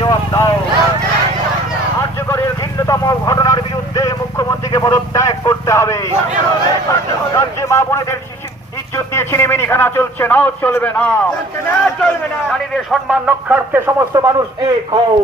জবাব দাও। কার্যকরের ভিন্নতম ঘটনার বিরুদ্ধে মুখ্যমন্ত্রীকে পদত্যাগ করতে হবে। রাজ্যে মা বোনেদের ইজ্জত দিয়ে ছিনিমিনি খানা চলছে না, চলবে না। নারীদের সম্মান রক্ষার্থে সমস্ত মানুষ এক হও।